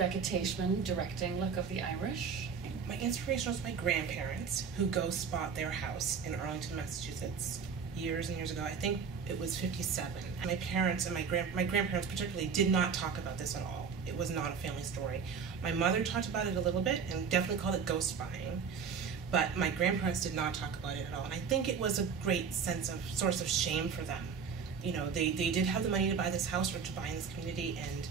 Rebecca Taichman directing Luck of the Irish. My inspiration was my grandparents, who ghost spot their house in Arlington, Massachusetts, years and years ago. I think it was 57. My parents and my grandparents particularly did not talk about this at all. It was not a family story. My mother talked about it a little bit and definitely called it ghost spying, but my grandparents did not talk about it at all. And I think it was a great source of shame for them. You know, they did have the money to buy this house or to buy in this community, and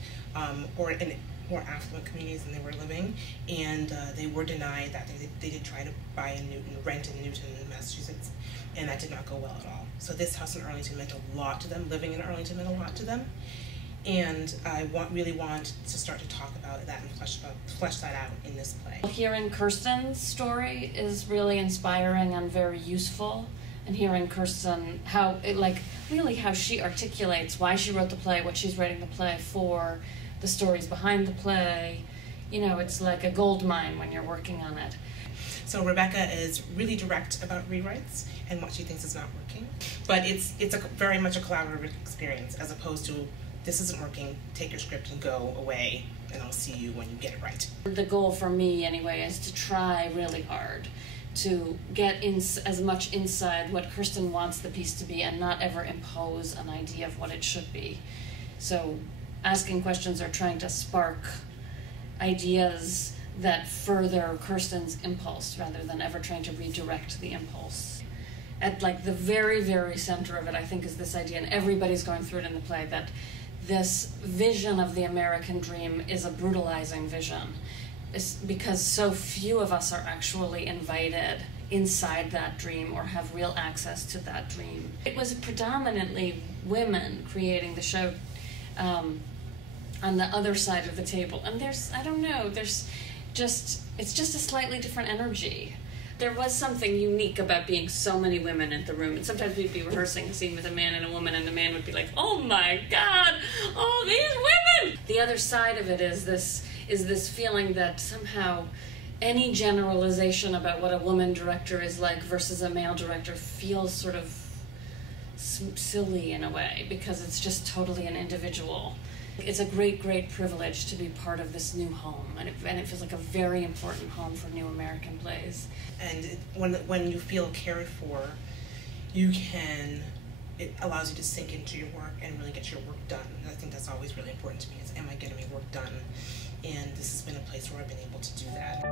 or in more affluent communities than they were living, and they were denied that. They did try to buy in Newton, rent in Newton, Massachusetts, and that did not go well at all. So this house in Arlington meant a lot to them. Living in Arlington meant a lot to them, and I really want to start to talk about that and flesh that out in this play. Hearing Kirsten's story is really inspiring and very useful, and hearing Kirsten, how she articulates why she wrote the play, what she's writing the play for, the stories behind the play. You know, it's like a gold mine when you're working on it. So Rebecca is really direct about rewrites and what she thinks is not working, but it's very much a collaborative experience, as opposed to, this isn't working, take your script and go away, and I'll see you when you get it right. The goal for me, anyway, is to try really hard to get as much inside what Kirsten wants the piece to be and not ever impose an idea of what it should be. So asking questions or trying to spark ideas that further Kirsten's impulse rather than ever trying to redirect the impulse. At like the very, very center of it, I think, is this idea, and everybody's going through it in the play, that this vision of the American dream is a brutalizing vision. It's because so few of us are actually invited inside that dream or have real access to that dream. It was predominantly women creating the show on the other side of the table. And it's just a slightly different energy. There was something unique about being so many women in the room. And sometimes we'd be rehearsing a scene with a man and a woman, and the man would be like, oh my God, oh, these women! The other side of it is this feeling that somehow any generalization about what a woman director is like versus a male director feels sort of silly in a way, because it's just totally an individual. It's a great, great privilege to be part of this new home, and it feels like a very important home for new American plays. And when you feel cared for, it allows you to sink into your work and really get your work done. And I think that's always really important to me, is am I getting my work done? And this has been a place where I've been able to do that.